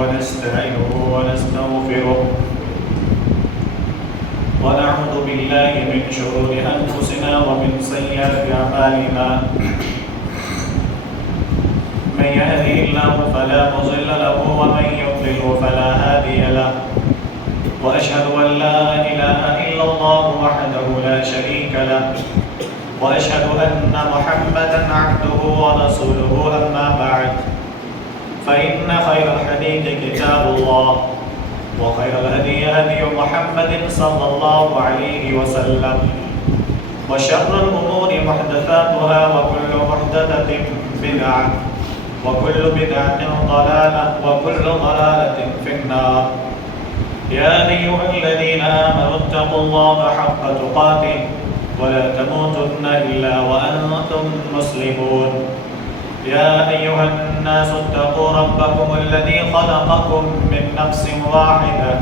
ونستعينه ونستغفره ونعوذ بالله من شرور أنفسنا ومن سيئات أعمالنا من يهده الله فلا مضل له ومن يضلل فلا هادي له وأشهد أن لا إله إلا الله وحده لا شريك له وأشهد أن محمدا عبده ورسوله أما بعد فإن خير الحديث كتاب الله وخير الهدي هدي محمد صلى الله عليه وسلم وشر الأمور محدثاتها وكل محدثة بدعة وكل بدعة ضلالة وكل ضلالة في النار يا أيها الذين آمنوا اتقوا الله حق تقاته ولا تموتن إلا وأنتم مسلمون يا أيها الناس اتقوا ربكم الذي خلقكم من نفس واحدة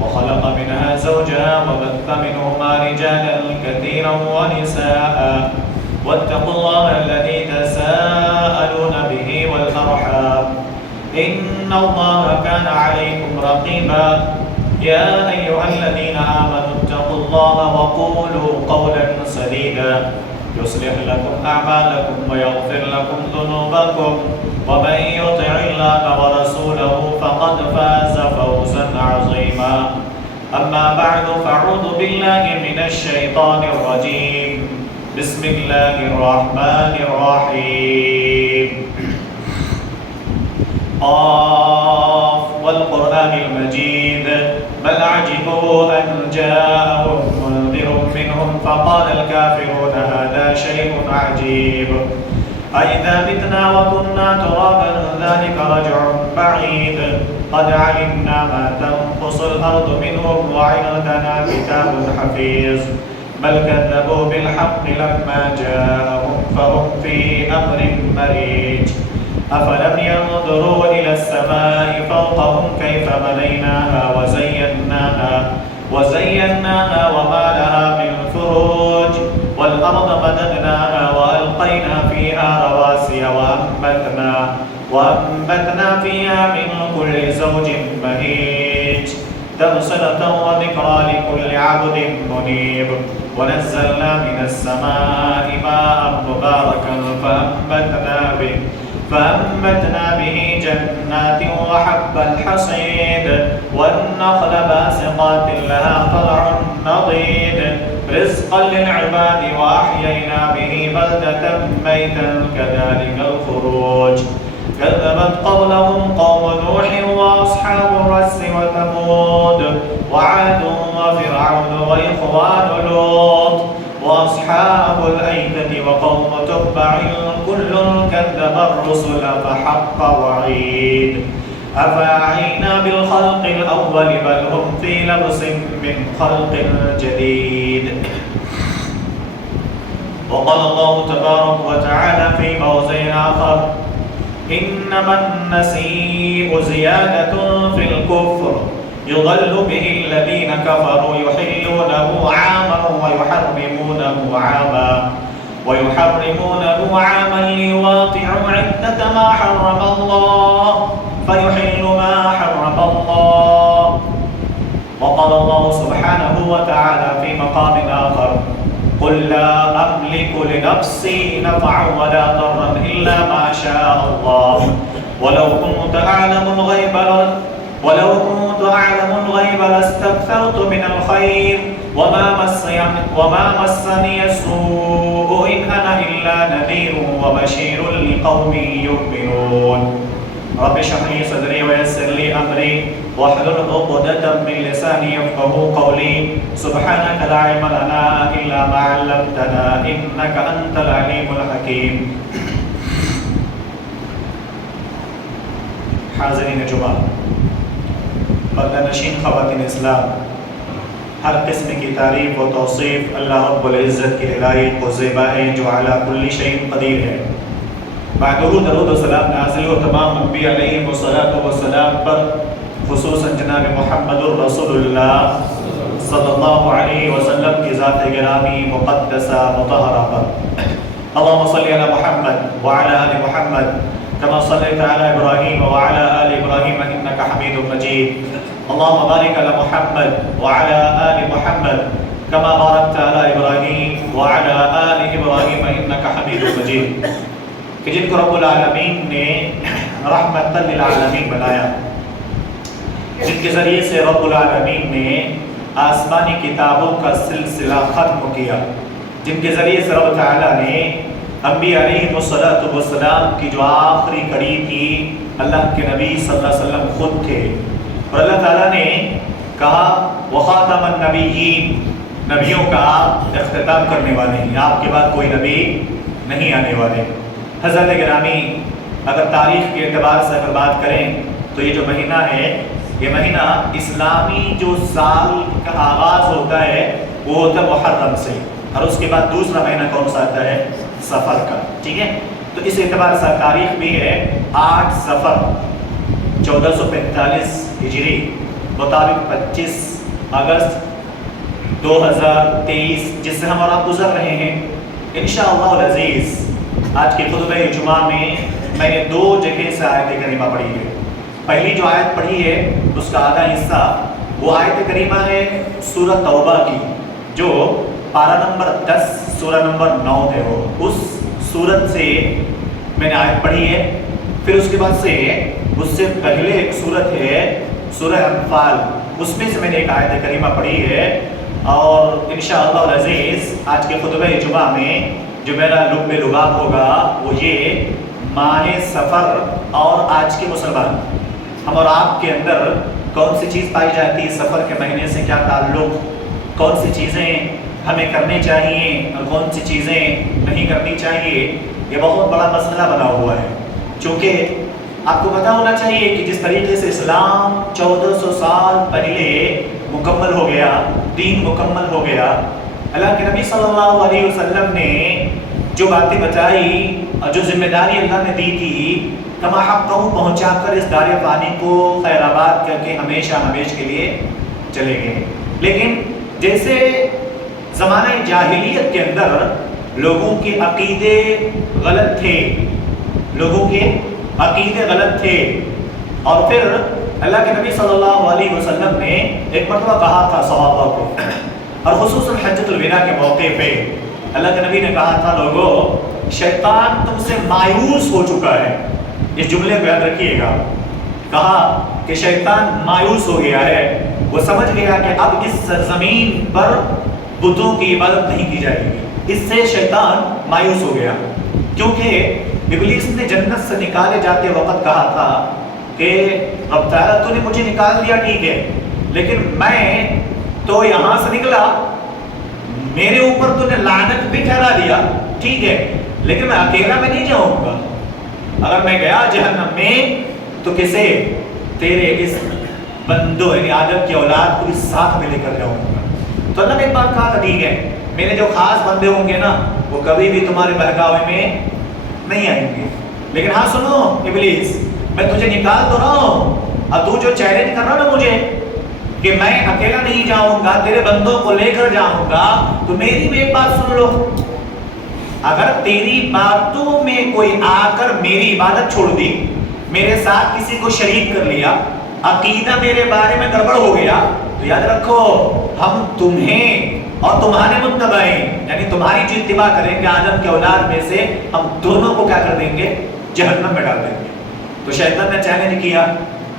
وخلق منها زوجها وبث منهما رجالا كثيرا ونساء واتقوا الله الذي تساءلون به والأرحام إن الله كان عليكم رقيبا يا أيها الذين آمنوا اتقوا الله وقولوا قولا سديدا يصلح لكم أعمالكم ويغفر لكم ذنوبكم ومن يطع الله ورسوله فقد فاز فوزا عظيما أما بعد فأعوذ بالله من الشيطان الرجيم بسم الله الرحمن الرحيم قاف والقرآن المجيد بل عجبوا أن جاءهم منذر منهم فقال الكافرون هذا شيء عجيب أئذا متنا وكنا ترابا ذلك رجع بعيد قد علمنا ما تنقص الأرض منهم وعندنا كتاب حفيظ بل كذبوا بالحق لما جاءهم فهم في أمر مريج أفلم ينظروا إلى السماء فوقهم كيف بنيناها وزيناها وما لها من فروج والأرض مددناها وألقينا فيها رواسي وأنبتنا فيها من كل زوج بهيج تبصرة وذكرى لكل عبد منيب ونزلنا من السماء ماء مباركا فأنبتنا به جنات وحب الحصيد والنخل باسقات لها طلع نضيد رزقا للعباد وأحيينا به بلدة ميتا كذلك الخروج كذبت قبلهم قوم نوح وأصحاب الرس وثمود وعاد وفرعون وإخوان لوط وأصحاب الأيكة وقوم تبع كل كذب الرسل فحق وعيد أفأعينا بالخلق الأول بل هم في لبس من خلق جديد وقال الله تبارك وتعالى في موضع آخر إنما النسيء زيادة في الكفر يضل به الذين كفروا يحلونه عاما ويحرمونه عاما ليواطعوا عدة ما حرم الله فيحل ما حرم الله وقال الله سبحانه وتعالى في مقام آخر قل لا أملك لنفسي نفعا ولا ضرا إلا ما شاء الله ولو كنت أعلم الغيب لاستكثرت من الخير وما مسني السوء إن أنا إلا نذير وبشير لقوم يؤمنون رب اشرح لي صدري ويسر لي أمري واحلل عقدة من لساني يفقهوا قولي سبحانك لا علم لنا إلا ما علمتنا إنك أنت العليم الحكيم حاضرین جمعہ پردہ نشین خواتین اسلام ہر قسم کی تعریف و توصیف اللہ رب العزت کے لائق و زیبا ہے جو علی کل شیء قدیر ہے بعدہ درود و سلام نازل ہو تمام انبیاء علیہم السلام پر خصوصاً جناب محمد الرسول اللہ صلی اللہ علیہ وسلم کی ذات گرامی مقدسہ مطہرہ پر اللہم صلی علی محمد وعلی آل محمد كما صليت على إبراهيم وعلى آل إبراهيم إنك إنك حميد مجيد اللهم بارك على محمد وعلى آل محمد كما باركت على إبراهيم وعلى آل إبراهيم إنك حميد مجيد کہ جن کو رب العالمین نے رحمت للعالمین بنایا، جن کے ذریعے سے رب العالمین نے آسمانی کتابوں کا سلسلہ ختم کیا، جن کے ذریعے سے رب تعالیٰ نے انبیاء علیہ السلام کی جو آخری کڑی تھی اللہ کے نبی صلی اللہ علیہ وسلم خود تھے، اور اللہ تعالیٰ نے کہا وخاتم النبیین، نبیوں کا اختتام کرنے والے ہیں، آپ کے بعد کوئی نبی نہیں آنے والے۔ حضرت گرامی، اگر تاریخ کے اعتبار سے اگر بات کریں تو یہ جو مہینہ ہے، یہ مہینہ اسلامی جو سال کا آغاز ہوتا ہے وہ ہوتا ہے محرم سے، اور اس کے بعد دوسرا مہینہ کون سا آتا ہے؟ سفر کا، ٹھیک ہے؟ تو اس اعتبار سے تاریخ بھی ہے 8 سفر 1445 ہجری مطابق 25 اگست 2023 جس سے ہم اور آپ گزر رہے ہیں انشاءاللہ العزیز۔ آج کے خطبہ جمعہ میں نے 2 جگہ سے آیت کریمہ پڑھی ہے۔ پہلی جو آیت پڑھی ہے اس کا آدھا حصہ وہ آیت کریمہ ہے سورہ توبہ کی، جو پارہ نمبر 10 سورہ نمبر 9 ہے، وہ اس سورت سے میں نے آیت پڑھی ہے۔ پھر اس کے بعد سے اس سے پہلے ایک سورت ہے سورہ انفال، اس میں سے میں نے ایک آیت کریمہ پڑھی ہے، اور انشاءاللہ العزیز آج کے خطبہ جمعہ میں جو میرا لب لباب ہوگا وہ یہ ماہ سفر اور آج کے مسلمان، ہم اور آپ کے اندر کون سی چیز پائی جاتی ہے، سفر کے مہینے سے کیا تعلق، کون سی چیزیں ہمیں کرنی چاہیے اور کون سی چیزیں نہیں کرنی چاہیے، یہ بہت بڑا مسئلہ بنا ہوا ہے۔ چونکہ آپ کو پتہ ہونا چاہیے کہ جس طریقے سے اسلام 1400 سال پہلے مکمل ہو گیا، دین مکمل ہو گیا، اللہ کے نبی صلی اللہ علیہ وسلم نے جو باتیں بتائی اور جو ذمہ داری اللہ نے دی تھی کما حق پہنچا کر اس دار فانی کو خیر آباد کر کے ہمیشہ ہمیش کے لیے چلے گئے۔ لیکن جیسے زمانہ جاہلیت کے اندر لوگوں کے عقیدے غلط تھے، لوگوں کے عقیدے غلط تھے، اور پھر اللہ کے نبی صلی اللہ علیہ وسلم نے ایک مرتبہ کہا تھا صحابہ کو، اور خصوصاً حجۃ الوداع کے موقع پہ اللہ کے نبی نے کہا تھا لوگوں شیطان تم سے مایوس ہو چکا ہے، اس جملے کو یاد رکھیے گا، کہا کہ شیطان مایوس ہو گیا ہے، وہ سمجھ گیا کہ اب اس سرزمین پر بتوں کی عبادت نہیں کی جائے گی، اس سے شیطان مایوس ہو گیا، کیونکہ ابلیس نے جنت سے نکالے جاتے وقت کہا تھا کہ رب تعالیٰ تو نے مجھے نکال دیا ٹھیک ہے، لیکن میں تو یہاں سے نکلا، میرے اوپر تو نے لعنت بھی ٹھہرا دیا ٹھیک ہے، لیکن میں اکیلا میں نہیں جاؤں گا، اگر میں گیا جہنم میں تو کسے؟ تیرے اس بندوں یعنی آدم کی اولاد کو بھی ساتھ میں لے کر جاؤں گا۔ تو اللہ نے ایک بات کہا تھا ٹھیک ہے، میرے جو خاص بندے ہوں گے نا وہ کبھی بھی تمہارے بہکاوے میں نہیں آئیں گے، لیکن ہاں سنو ابلیس، میں تجھے نکال تو رہا ہوں، اور تو جو چیلنج کر رہا نا مجھے کہ میں اکیلا نہیں جاؤں گا، تیرے بندوں کو لے کر جاؤں گا، تو میری بھی ایک بات سن لو، اگر تیری باتوں میں کوئی آ کر میری عبادت چھوڑ دی، میرے ساتھ کسی کو شریک کر لیا، عقیدہ میرے بارے میں گڑبڑ ہو گیا، تو یاد رکھو ہم تمہیں اور تمہارے متبعین یعنی تمہاری جو اتباع کریں گے آدم کے اولاد میں سے، ہم دونوں کو کیا کر دیں گے؟ جہنم میں ڈال دیں گے۔ تو شیطان نے چیلنج کیا،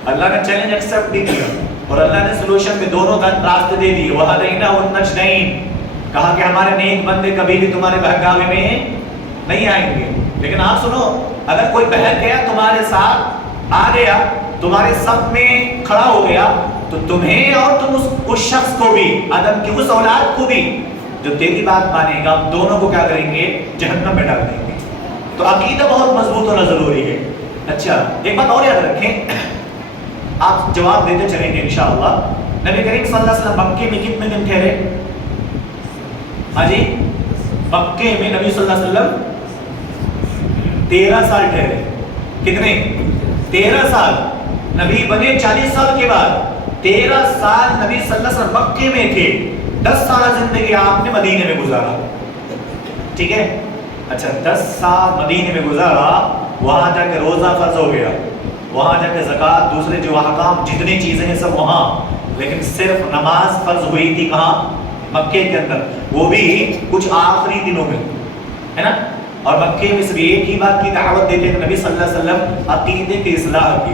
اللہ نے چیلنج ایکسپٹ بھی کیا، اور اللہ نے سلوشن میں دونوں کا راستے دے دی، وَهَدَيْنَاهُ النَّجْدَيْنِ، کہا کہ ہمارے نیک بندے کبھی بھی تمہارے بہکاوے میں نہیں آئیں گے، لیکن آپ سنو، اگر کوئی بہک گیا تمہارے ساتھ آ گیا، تمہارے صف میں کھڑا ہو گیا، تو تمہیں اور تم اس شخص کو بھی، آدم کی اس اولاد کو بھی جو تیری بات مانے گا، دونوں کو کیا کریں گے؟ جہنم میں ڈال دیں گے۔ تو عقیدہ بہت مضبوط ہونا ضروری ہے۔ اچھا ایک بات اور یاد رکھیں، آپ جواب دیتے چلیں گے انشاءاللہ، نبی کریم صلی اللہ علیہ وسلم مکے میں کتنے دن ٹھہرے؟ ہاں جی، مکے میں نبی صلی اللہ علیہ وسلم 13 سال ٹھہرے۔ کتنے؟ 13 سال۔ نبی بنے 40 سال کے بعد 13 سال نبی صلی اللہ علیہ وسلم مکے میں تھے، 10 سالہ زندگی آپ نے مدینے میں گزارا، ٹھیک ہے؟ اچھا 10 سال مدینے میں گزارا، وہاں جا کے روزہ فرض ہو گیا، وہاں جا کے زکوٰۃ دوسرے جو احکام جتنی چیزیں ہیں سب وہاں، لیکن صرف نماز فرض ہوئی تھی کہاں؟ مکے کے اندر، وہ بھی کچھ آخری دنوں میں، ہے نا. اور مکے میں صرف ایک ہی بات کی دعوت دیتے تھے نبی صلی اللہ علیہ وسلم، عقیدے کی اصلاح کی.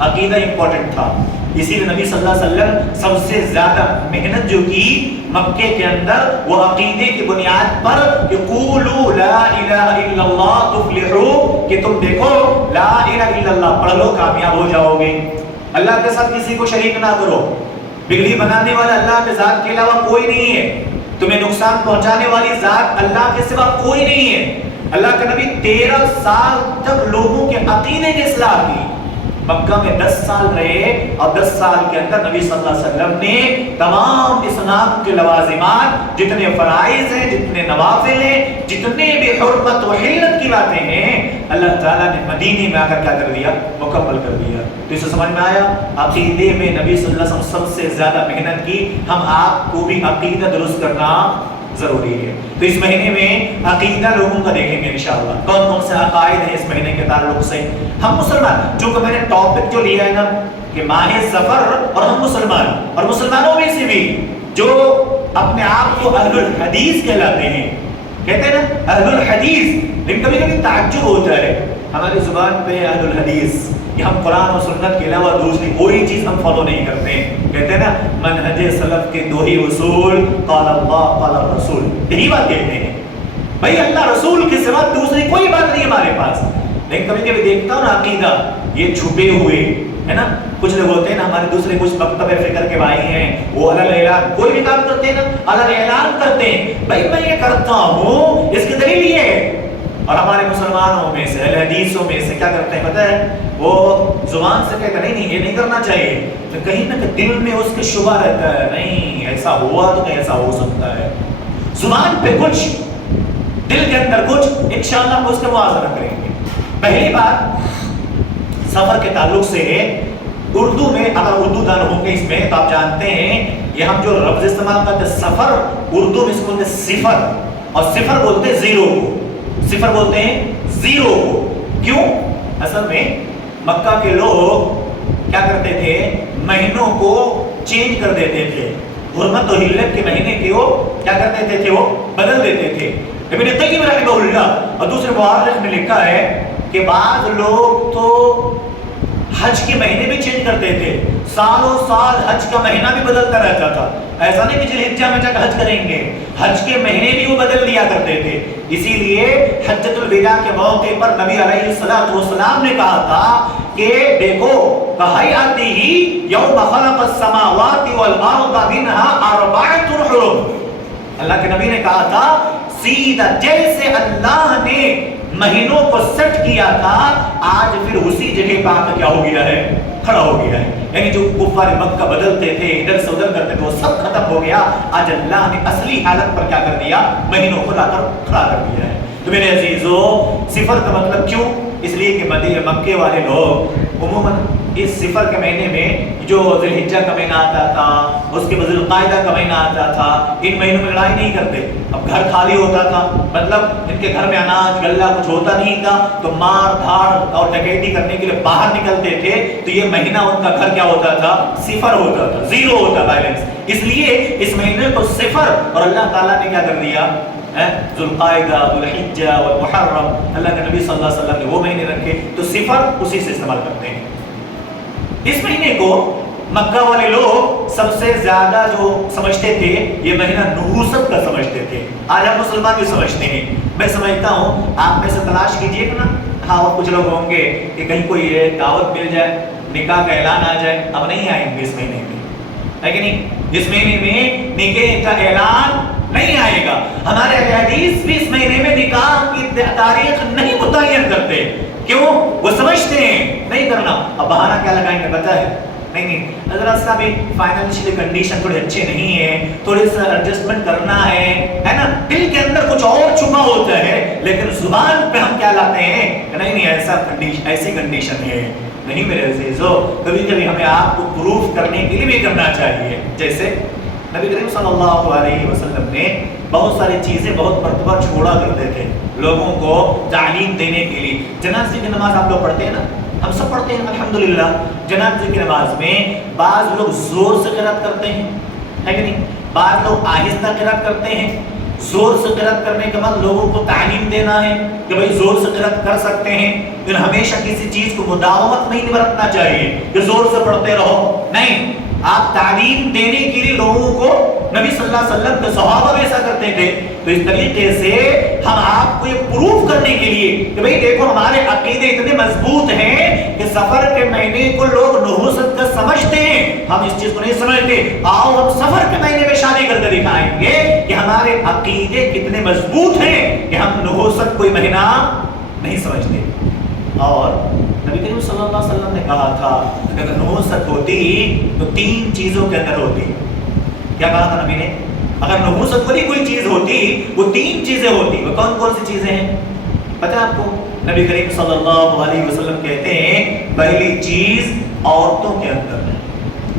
عقیدہ امپورٹنٹ تھا، اسی لیے نبی صلی اللہ علیہ وسلم سب سے زیادہ محنت جو کی مکے کے اندر وہ عقیدے کی بنیاد پر کہ قولوا لا الہ الا اللہ تفلحوا، کہ تم دیکھو لا الہ الا اللہ پڑھ لو کامیاب ہو جاؤ گے. اللہ کے ساتھ کسی کو شریک نہ کرو، بگڑی بنانے والا اللہ کے ذات کے علاوہ کوئی نہیں ہے، تمہیں نقصان پہنچانے والی ذات اللہ کے سوا کوئی نہیں ہے. اللہ کے نبی 13 سال تک لوگوں کے عقیدے کی اصلاح کی. مکہ میں 10 سال رہے اور 10 سال کے اندر نبی صلی اللہ علیہ وسلم نے تمام اسلام کے لوازمات، جتنے فرائض ہیں، جتنے نوافل ہیں، جتنے بھی حرمت و حلت کی باتیں ہیں، اللہ تعالیٰ نے مدینے میں آ کر کیا کر دیا؟ مکمل کر دیا. تو اسے سمجھ میں آیا عقیدے میں نبی صلی اللہ علیہ وسلم سب سے زیادہ محنت کی. ہم آپ کو بھی عقیدہ درست کرنا ضروری ہے. تو اس مہینے میں عقیدہ لوگوں کا دیکھیں گے انشاءاللہ کون کون سے عقائد ہیں اس مہینے کے تعلق سے. ہم مسلمان، جو کہ میں نے ٹاپک جو لیا ہے نا کہ ماہ سفر، اور ہم مسلمان اور مسلمانوں میں سے بھی جو اپنے آپ کو اہل الحدیث کہلاتے ہیں، کہتے ہیں نا اہل الحدیث، لیکن کبھی کبھی تعجب ہوتا ہے ہماری زبان پہ اہل الحدیث کہ ہم قرآن و سنت کے علاوہ دوسری کوئی چیز ہم فالو نہیں کرتے ہیں. کہتے ہیں نا منہج سلف کے 2 ہی اصول، قال اللہ قال الرسول، یہی بات کہتے ہیں. بھائی اللہ رسول کے سوا دوسری کوئی بات نہیں ہمارے پاس. لیکن کبھی کبھی دیکھتا ہوں نا عقیدہ یہ چھپے ہوئے ہے نا. کچھ لوگ ہوتے ہیں نا ہمارے دوسرے کچھ مکتب فکر کے بھائی ہیں، وہ الگ اعلان کوئی بھی کام کرتے ہیں نا الگ اعلان کرتے ہیں بھائی میں یہ کرتا ہوں، اس کی دلیل یہ ہے. اور ہمارے مسلمانوں میں سے اہل حدیثوں میں سے کیا کرتے ہیں پتہ ہے؟ وہ زبان سے کہتے ہیں نہیں یہ نہیں کرنا چاہیے، تو کہیں نہ کہ دل میں اس کے شبہ رہتا ہے نہیں ایسا ہوا تو ایسا ہو سکتا ہے. زبان پہ کچھ، دل کے اندر کچھ، انشاءاللہ ہم اس کا موازنہ کریں گے. پہلی بات سفر کے تعلق سے اردو میں، اگر اردو دان ہوں گے اس میں تو آپ جانتے ہیں یہ ہم جو لفظ استعمال کرتے ہیں سفر، اردو میں اس کو بولتے ہیں صفر، اور صفر بولتے ہیں زیرو کو. صفر بولتے ہیں زیرو کو. کیوں؟ اصل میں مکہ کے لوگ کیا کرتے تھے؟ مہینوں کو چینج کر دیتے تھے. حرمت و حلت کے مہینے کے وہ کیا کرتے تھے؟ وہ بدل دیتے تھے. ابن قیم رحمہ اللہ اور دوسرے مورخ نے لکھا ہے کہ بعض لوگ تو حج کے مہینے بھی چینج کرتے تھے، سالوں سال حج کا مہینہ بھی بدلتا رہتا تھا. ایسا نہیں کہ ذوالحجہ میں جا کر حج کریں گے، حج کے مہینے بھی وہ بدل دیا کرتے تھے. اسی لیے حجۃ الوداع کے موقع پر نبی علیہ الصلوۃ والسلام نے کہا تھا کہ دیکھو کہیاتہ یوم خلق السماوات والارض منها اربعۃ حرم. اللہ کے نبی نے کہا تھا سیدھا جیسے اللہ نے مہینوں کو سیٹ کیا تھا آج پھر اسی جگہ پہ آ کیا ہو گیا ہے؟ کھڑا ہو گیا ہے. یعنی جو کفار مکہ بدلتے تھے ادھر سے ادھر کرتے تھے وہ سب ختم ہو گیا. آج اللہ نے اصلی حالت پر کیا کر دیا؟ مہینوں کو لا کر کھڑا کر دیا ہے. تو میرے عزیزو صفر کا مطلب کیوں؟ اس لیے کہ مدینہ مکے والے لوگ عموماً اس صفر کے مہینے میں جو ذوالحجہ کا مہینہ آتا تھا، اس کے بعد ذوالقعدہ کا مہینہ آتا تھا، ان مہینوں میں لڑائی نہیں کرتے. اب گھر خالی ہوتا تھا، مطلب ان کے گھر میں اناج غلہ کچھ ہوتا نہیں تھا تو مار دھاڑ اور ڈکیتی کرنے کے لیے باہر نکلتے تھے. تو یہ مہینہ ان کا گھر کیا ہوتا تھا؟ صفر ہوتا تھا، زیرو ہوتا بیلنس. اس لیے اس مہینے کو صفر، اور اللہ تعالیٰ نے کیا کر دیا؟ ذوالقعدہ، ذوالحجہ والمحرم، اللہ کے نبی صلی اللہ علیہ وسلم نے وہ مہینے رکھے تو صفر اسی سے استعمال کرتے ہیں. اس مہینے کو مکہ والے لوگ سب سے زیادہ جو سمجھتے تھے یہ مہینہ نحوست کا سمجھتے تھے. آج ہم مسلمان بھی سمجھتے ہیں. میں سمجھتا ہوں آپ میں سے تلاش کیجئے کہ نا ہاں اور کچھ لوگ ہوں گے کہ کہیں کوئی یہ دعوت مل جائے، نکاح کا اعلان آ جائے. اب نہیں آئیں گے اس مہینے میں، ہے کہ نہیں؟ اس مہینے میں نکاح کا اعلان نہیں آئے گا. ہمارے حدیث بھی اس مہینے میں نکاح کی تاریخ نہیں متعین کرتے. کیوں؟ وہ سمجھتے ہیں نہیں کرنا. اب بہانہ کیا لگائیں گے پتہ ہے؟ نہیں حضرت صاحب فائنینشیل کنڈیشن تھوڑے اچھے نہیں ہیں، تھوڑے سا ایڈجسٹمنٹ کرنا ہے نا. دل کے اندر کچھ اور چھپا ہوتا ہے لیکن زبان پہ ہم کیا لاتے ہیں کہ نہیں ایسا کنڈیشن، ایسی کنڈیشن ہے. نہیں میرے عزیزو، کبھی کبھی ہمیں آپ کو پروف کرنے کے لیے بھی کرنا چاہیے. جیسے نبی کریم صلی اللہ علیہ وسلم نے بہت ساری چیزیں بہت مرتبہ چھوڑا کرتے تھے لوگوں کو تعلیم دینے کے لیے. جنازے کی نماز آپ لوگ پڑھتے ہیں نا، ہم سب پڑھتے ہیں الحمدللہ جنازے کی نماز میں. بعض لوگ زور سے قرات کرتے ہیں, ہے کہ نہیں؟ بعض لوگ آہستہ قرات کرتے ہیں. زور سے قرات کرنے کے بعد لوگوں کو تعلیم دینا ہے کہ بھئی زور سے قرات کر سکتے ہیں, پھر ہمیشہ کسی چیز کو مداومت نہیں برتنا چاہیے کہ زور سے پڑھتے رہو. نہیں, آپ تعلیم دینے کے لیے لوگوں کو, نبی صلی اللہ علیہ وسلم کے صحابہ ایسا کرتے تھے. تو اس طریقے سے ہم آپ کو یہ پروف کرنے کے لیے کہ بھئی دیکھو ہمارے عقیدے اتنے مضبوط ہیں کہ سفر کے مہینے کو لوگ نحوست کا سمجھتے ہیں, ہم اس چیز کو نہیں سمجھتے. آؤ ہم سفر کے مہینے میں شادی کر کے دکھائیں گے کہ ہمارے عقیدے کتنے مضبوط ہیں کہ ہم نحوست کوئی مہینہ نہیں سمجھتے. اور نبی کریم صلی اللہ علیہ وسلم نے کہا تھا کہ اگر نحوست ہوتی تو 3 چیزوں کے اندر ہوتی. کیا کہا تھا نبی نے؟ اگر نحوست والی کوئی چیز ہوتی وہ 3 چیزیں ہوتی. وہ کون کون سی چیزیں ہیں پتہ آپ کو؟ نبی کریم صلی اللہ علیہ وسلم کہتے ہیں پہلی چیز عورتوں کے اندر.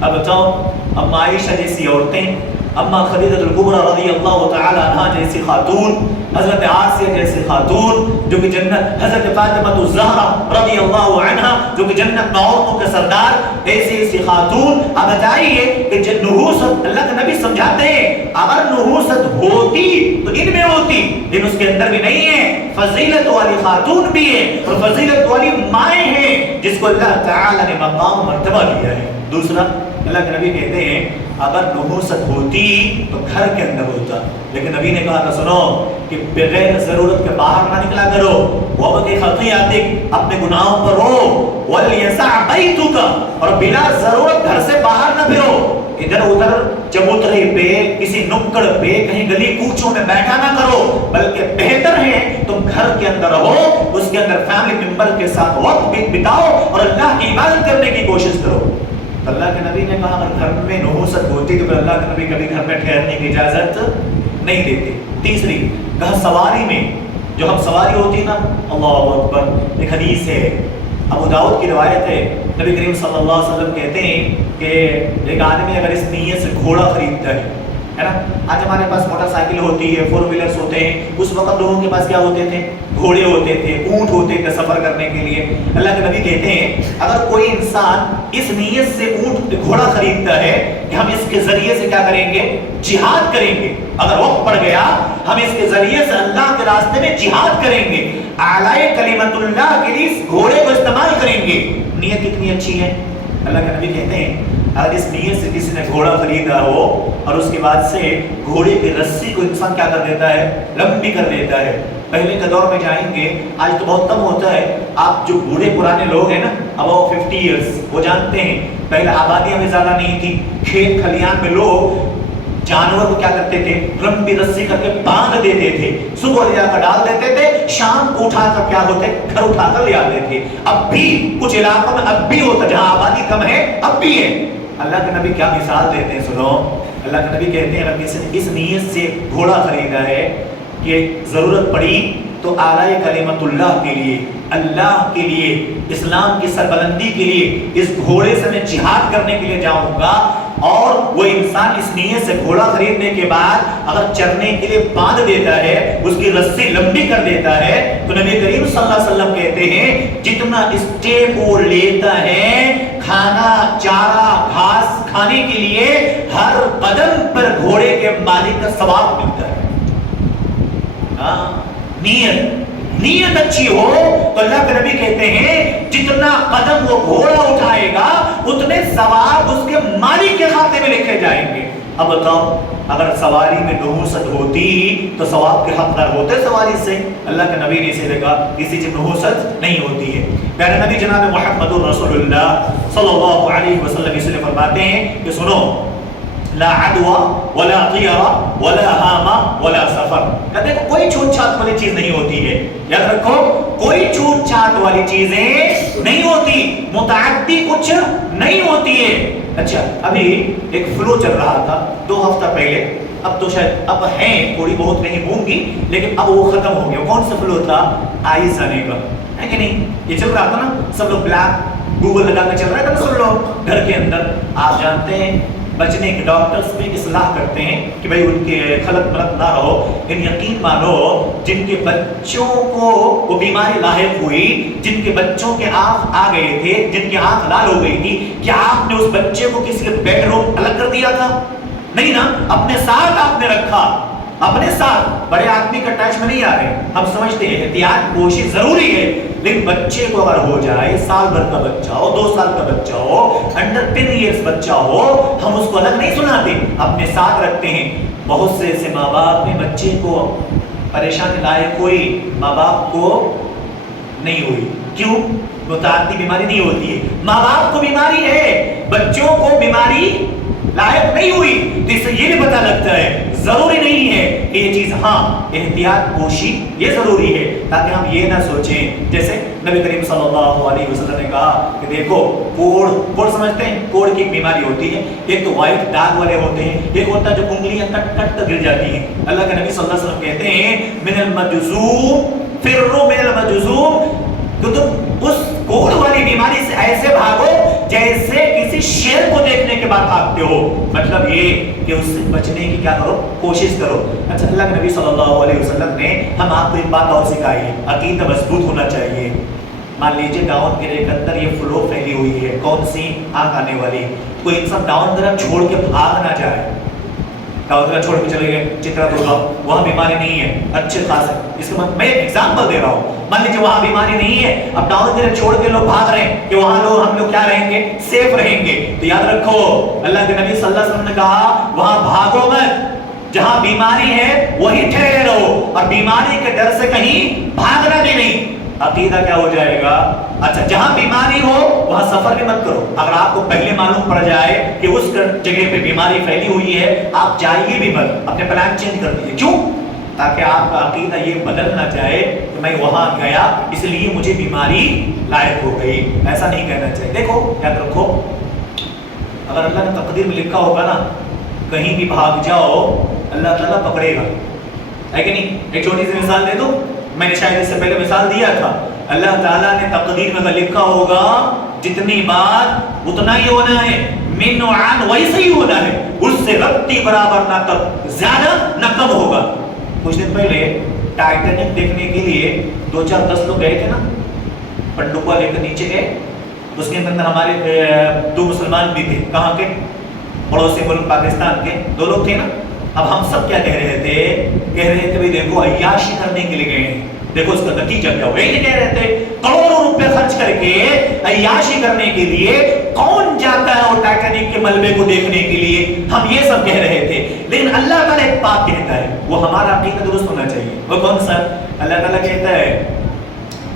اب بتاؤ, اب عائشہ جیسی عورتیں, اما خدیجہ الکبریٰ رضی اللہ تعالی عنہا جیسی خاتون, حضرت آسیہ جیسی خاتون جو کہ جنت, حضرت فاطمہ الزہرا رضی اللہ عنہا جو کہ جنت میں عورتوں کے سردار, ایسی خاتون. اب بتائیے کہ جب نحوست, اللہ کے نبی سمجھاتے ہیں اگر نحوست ہوتی تو ان میں ہوتی, لیکن اس کے اندر بھی نہیں ہے. فضیلت والی خاتون بھی ہے اور فضیلت والی مائیں ہیں جس کو اللہ تعالی نے مقام مرتبہ دیا ہے. دوسرا, اللہ کے نبی کہتے ہیں اگر نحوست ہوتی تو گھر کے اندر ہوتا, لیکن نبی نے کہا تھا سنو کہ بغیر ضرورت کے باہر نہ نکلا کرو. وَبَقِ خَطِيَاتِكَ, اپنے گناہوں پر رو. وَلْيَسَعْ بَيْتُكَ, اور بلا ضرورت گھر سے باہر نہ پھرو. ادھر ادھر چبوترے پہ, کسی نکڑ پہ, کہیں گلی کوچوں میں بیٹھا نہ کرو, بلکہ بہتر ہے تم گھر کے اندر رہو, اس کے اندر فیملی ممبر کے ساتھ وقت بتاؤ اور اللہ کی عبادت کرنے کی کوشش کرو. اللہ کے نبی نے کہا اگر گھر میں نحوست ہوتی تو پھر اللہ کے نبی کبھی گھر میں ٹھہرنے کی اجازت نہیں دیتے. تیسری, کہا سواری میں, جو ہم سواری ہوتی ہے نا, اللہ اکبر, ایک حدیث ہے ابو داؤد کی روایت ہے, نبی کریم صلی اللہ علیہ وسلم کہتے ہیں کہ ایک آدمی اگر اس نیت سے گھوڑا خریدتا ہے نا, آج ہمارے پاس موٹر سائیکل ہوتی ہے, 4 ویلرز ہوتے ہیں, اس وقت لوگوں کے پاس کیا ہوتے تھے؟ گھوڑے ہوتے تھے, اونٹ ہوتے تھے سفر کرنے کے لیے. اللہ کے نبی کہتے ہیں اگر کوئی انسان اس نیت سے اونٹ گھوڑا خریدتا ہے کہ ہم اس کے ذریعے سے کیا کریں گے؟ جہاد کریں گے, اگر وقت پڑ گیا ہم اس کے ذریعے سے اللہ کے راستے میں جہاد کریں گے, اعلی کلمت اللہ کے لیے اس گھوڑے کو استعمال کریں گے. نیت کتنی اچھی ہے. اللہ کے نبی کہتے ہیں اگر اس نیت سے کسی نے گھوڑا خریدا ہو اور اس کے بعد سے گھوڑے کی رسی کو انسان کیا کر دیتا ہے؟ لمبی کر دیتا ہے. پہلے کے دور میں جائیں گے, آج تو بہت کم ہوتا ہے. آپ جو بوڑھے پرانے لوگ ہیں نا, اباؤٹ 50 ایئرس, وہ جانتے ہیں پہلے آبادیاں میں زیادہ نہیں تھی, کھیت کھلیان میں لوگ جانور کو کیا کرتے تھے؟ لمبی رسی کر کے باندھ دیتے تھے, صبح لے جا کر ڈال دیتے تھے, شام کو اٹھا کر کیا ہوتے؟ گھر اٹھا کر لے آتے تھے. اب بھی کچھ علاقوں میں اب بھی ہوتا, جہاں آبادی کم ہے اب بھی ہے. اللہ کے نبی کیا مثال دیتے ہیں سنو. اللہ کے نبی کہتے ہیں اگر کسی نے اس نیت سے گھوڑا خریدا ہے کہ ضرورت پڑی تو اعلی کلمت اللہ کے لیے, اللہ کے لیے, اسلام کی سربلندی کے لیے اس گھوڑے سے میں جہاد کرنے کے لیے جاؤں گا, اور وہ انسان اس نیت سے گھوڑا خریدنے کے بعد اگر چرنے کے لیے باندھ دیتا ہے, اس کی رسی لمبی کر دیتا ہے, تو نبی کریم صلی اللہ علیہ وسلم کہتے ہیں جتنا اسٹیپ وہ لیتا ہے کھانا, چارہ, گھاس کھانے کے لیے, ہر قدم پر گھوڑے کے مالک کا ثواب ملتا ہے. نیت اچھی ہو تو اللہ کے نبی کہتے ہیں جتنا قدم وہ گھوڑا اٹھائے گا اتنے ثواب اس کے مالک کے کھاتے میں لکھے جائیں گے. اب بتاؤ اگر سواری میں نحوست ہوتی تو ثواب کے حقدار ہوتے سواری سے. اللہ کے نبی نے اسے دیکھا کسی چیز نحوست نہیں ہوتی ہے. پیارے نبی جناب محمد رسول اللہ صلی اللہ علیہ وسلم اس لیے فرماتے ہیں کہ سنو, لا عدوى ولا طیرہ ولا ہامہ ولا سفر. کہتے ہیں کوئی چھوٹ چھات والی چیز نہیں ہوتی ہے. یاد رکھو کوئی چھوٹ چھات والی چیزیں نہیں ہوتی, متعدی کچھ نہیں ہوتی ہے. اچھا, ابھی ایک فلو چل رہا تھا 2 ہفتہ پہلے, اب تو شاید اب ہیں تھوڑی بہت نہیں ہوں گی, لیکن اب وہ ختم ہو گیا. کون سا فلو تھا؟ آئس آنے کا, ہے کہ نہیں؟ یہ چل رہا تھا نا, سب لوگ بلیک گوگل لگا کے چل رہا تھا نا سب لوگ گھر کے اندر. آپ جانتے ہیں بچنے کے ڈاکٹرز بھی اصلاح کرتے ہیں کہ بھئی ان کے خلط ملط نہ رہو، لیکن یقین مانو جن کے بچوں کو وہ بیماری لاحق ہوئی، جن کے بچوں کے آنکھ آ گئے تھے، جن کی آنکھ لال ہو گئی تھی، کیا آپ نے اس بچے کو کسی کے بیڈ روم الگ کر دیا تھا؟ نہیں نا، اپنے ساتھ آپ نے رکھا، اپنے ساتھ۔ بڑے آدمی کا ٹچ میں نہیں آ رہے، ہم سمجھتے ہیں احتیاط کوشش ضروری ہے، لیکن بچے کو اگر ہو جائے، سال بھر کا بچہ ہو، 2 سال کا بچہ ہو، انڈر 10 ایئرز بچہ ہو، ہم اس کو الگ نہیں سناتے، اپنے ساتھ رکھتے ہیں۔ بہت سے ایسے ماں باپ نے بچے کو پریشانی لائق ہوئی، ماں باپ کو نہیں ہوئی، کیوں؟ متعدی بیماری نہیں ہوتی ہے، ماں باپ کو بیماری ہے، بچوں کو بیماری لائق نہیں ہوئی، تو اس سے یہ بھی پتہ لگتا ہے ضروری نہیں ہے کہ یہ چیز، ہاں احتیاط کوشی یہ ضروری ہے، تاکہ ہم یہ نہ سوچیں جیسے نبی کریم صلی اللہ علیہ وسلم نے کہا کہ دیکھو کوڑ سمجھتے ہیں، کوڑ کی ایک بیماری ہوتی ہے، ایک تو وائٹ داغ والے ہوتے ہیں، ایک ہوتا ہے جو انگلیاں کٹ کٹ کر گر جاتی ہیں۔ اللہ کے نبی صلی اللہ علیہ وسلم کہتے ہیں من المجذوم فروا من المجذوم، تو تم اس کوڑ والی بیماری سے ایسے بھاگو جیسے کسی شیر کو دیکھنے کے بعد بھاگتے ہو، مطلب یہ کہ اس سے بچنے کی کیا کرو، کوشش کرو۔ اچھا، اللہ کے نبی صلی اللہ علیہ وسلم نے ہم آپ کو ایک بات اور سکھائی ہے، عقیدہ مضبوط ہونا چاہیے۔ مان لیجیے ڈاؤن گرے کے اندر یہ فلو پھیلی ہوئی ہے، کون سی؟ آنکھ آنے والی، کوئی انسان ڈاؤن گرا چھوڑ کے بھاگ نہ جائے، ڈاؤن چھوڑ کے چلے گئے چترا دورگا، وہاں بیماری نہیں ہے، اچھے خاص ہے، اس کے بعد میں ایک ایگزامپل دے رہا ہوں، مان لیجیے وہاں بیماری نہیں ہے، اب ڈاؤن گرے چھوڑ کے لوگ بھاگ رہے ہیں کہ وہاں ہم لوگ کیا رہیں گے، سیف رہیں گے، تو یاد رکھو اللہ کے نبی صلی اللہ علیہ وسلم نے کہا وہاں بھاگو مت، جہاں بیماری ہے وہی ٹھہرے رہو، اور بیماری کے ڈر سے کہیں بھاگنا بھی نہیں۔ عقیدہ کیا ہو جائے گا؟ اچھا، جہاں بیماری ہو وہاں سفر بھی مت کرو، اگر آپ کو پہلے معلوم پڑ جائے کہ اس جگہ پہ بیماری پھیلی ہوئی ہے، آپ جائیے بھی مت، اپنے پلان چینج کر دیجیے، کیوں؟ تاکہ آپ کا عقیدہ یہ بدل نہ جائے کہ میں وہاں گیا اس لیے مجھے بیماری لائق ہو گئی، ایسا نہیں کہنا چاہیے۔ دیکھو یاد رکھو، اگر اللہ نے تقدیر میں لکھا ہوگا نا کہیں بھی بھاگ جاؤ، اللہ تعالیٰ پکڑے گا، ہے کہ نہیں؟ ایک چھوٹی سی مثال دے دو، میں نے شاید اس سے پہلے مثال دیا تھا، اللہ تعالیٰ نے تقدیر میں اگر لکھا ہوگا جتنی بات اتنا ہی ہونا ہے، من و عن ویسے ہی ہونا ہے، اس سے رتی برابر نہ کم زیادہ نہ کم ہوگا۔ کچھ دن پہلے ٹائٹینک دیکھنے کے لیے 2-4-10 لوگ گئے تھے نا، پنڈوبا لے کر نیچے گئے، اس کے اندر ہمارے 2 مسلمان بھی تھے، کہاں کے؟ پڑوسی ملک پاکستان کے 2 لوگ تھے نا۔ اب ہم سب کیا کہہ رہے تھے بھئی دیکھو عیاشی کرنے کے لیے گئے ہیں، دیکھو اس کا نتیجہ کیا ہوا، یہی کہہ رہے تھے کروڑوں روپے خرچ کر کے عیاشی کرنے کے لیے کون جاتا ہے وہ ٹائٹینک کے ملبے کو دیکھنے کے لیے، ہم یہ سب کہہ رہے تھے، لیکن اللہ تعالیٰ ایک بات کہتا ہے، وہ ہمارا عقیدہ درست ہونا چاہیے، وہ کون سا؟ اللہ تعالیٰ کہتا ہے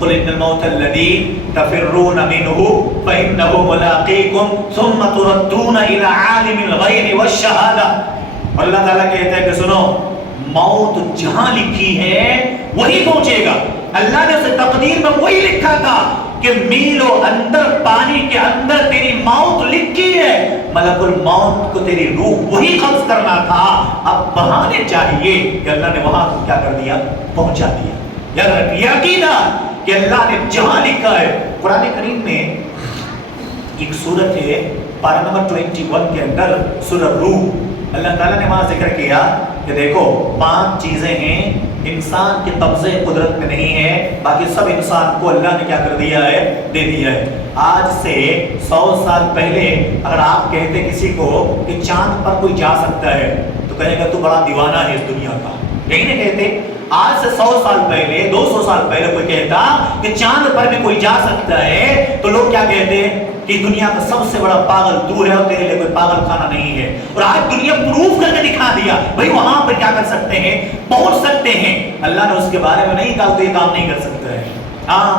قل ان الموت الذي تفرون منه فانه ملاقيكم ثم تردون الى عالم الغيب والشهاده۔ اللہ تعالیٰ کہتا ہے کہ سنو، موت جہاں لکھی ہے وہی پہنچے گا، اللہ نے اسے تقدیر میں وہی لکھا تھا کہ میلوں اندر پانی کے اندر تیری موت لکھی ہے، ملک الموت کو تیری روح وہی قبض کرنا تھا، اب بہانے چاہیے کہ اللہ نے وہاں کو کیا کر دیا، پہنچا دیا۔ یاد رکھیے عقیدہ کہ اللہ نے جہاں لکھا ہے۔ قرآن کریم میں ایک سورت ہے پارہ نمبر 21 کے اندر سورہ روح، اللہ تعالیٰ نے وہاں ذکر کیا کہ دیکھو 5 چیزیں ہیں انسان کے قبضے قدرت میں نہیں ہے، باقی سب انسان کو اللہ نے کیا کر دیا ہے، دے دیا ہے۔ آج سے 100 سال پہلے اگر آپ کہتے کسی کو کہ چاند پر کوئی جا سکتا ہے تو کہے گا تو بڑا دیوانہ ہے اس دنیا کا، یہی نہیں کہتے؟ آج سے 100 سال پہلے 200 سال پہلے کوئی کہتا کہ چاند پر بھی کوئی جا سکتا ہے تو لوگ کیا کہتے ہیں کہ دنیا کا سب سے بڑا پاگل تو ہے اور تیرے لیے کوئی پاگل خانہ نہیں ہے۔ اور آج دنیا پروف کر کے دکھا دیا بھئی وہاں پر کیا کر سکتے ہیں، پہنچ سکتے ہیں۔ اللہ نے اس کے بارے میں نہیں کہا تو یہ کام نہیں کر سکتا ہے، ہاں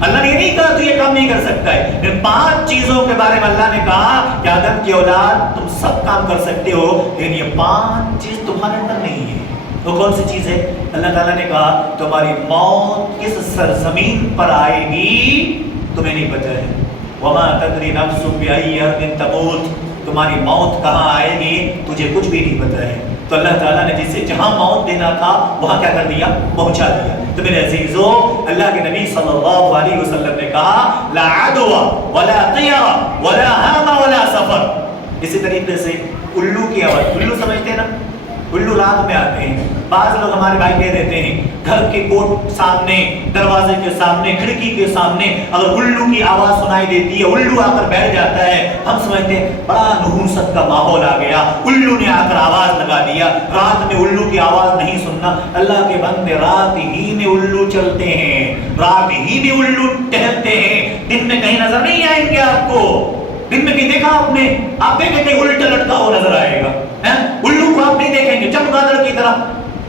اللہ نے یہ نہیں کہا تو یہ کام نہیں کر سکتا ہے، پھر 5 چیزوں کے بارے میں اللہ نے کہا کہ آدم کی اولاد تم سب کام کر سکتے ہو لیکن یہ 5 چیز تمہارے اندر نہیں ہے۔ وہ کون سی چیز ہے؟ اللہ تعالیٰ نے کہا تمہاری موت کس سرزمین پر آئے گی تمہیں نہیں پتہ ہے، وما تدری نفس بأي أرض تموت، تمہاری موت کہاں آئے گی تجھے کچھ بھی نہیں پتہ ہے۔ تو اللہ تعالیٰ نے جسے جہاں موت دینا تھا وہاں کیا کر دیا، پہنچا دیا۔ تو میرے عزیزو، اللہ کے نبی صلی اللہ علیہ وسلم نے کہا لا عدوى ولا طير ولا هام ولا سفر، اسی طریقے سے الو کی آواز، الو سمجھتے ہیں نا، الو رات میں آتے ہیں. بعض لوگ ہمارے بھائی کہہ دیتے ہیں گھر کے کوٹ سامنے، دروازے کے سامنے، کھڑکی کے سامنے اگر الو کی آواز سنائی دیتی ہے، الو آ کر بیٹھ جاتا ہے، ہم سمجھتے ہیں بڑا نحوست کا ماحول آ گیا، الو نے آ کر آواز لگا دیا. رات میں الو کی آواز نہیں سننا. اللہ کے بندے رات ہی میں الو چلتے ہیں، رات ہی میں الو ٹہلتے ہیں، دن میں کہیں نظر نہیں آئیں گے آپ کو. دن میں بھی دیکھا آپ نے، آپ دیکھیں کہ الٹا لٹکا ہوا نظر آئے گا. الو کو آپ نہیں دیکھیں گے چمگادڑ کی طرح.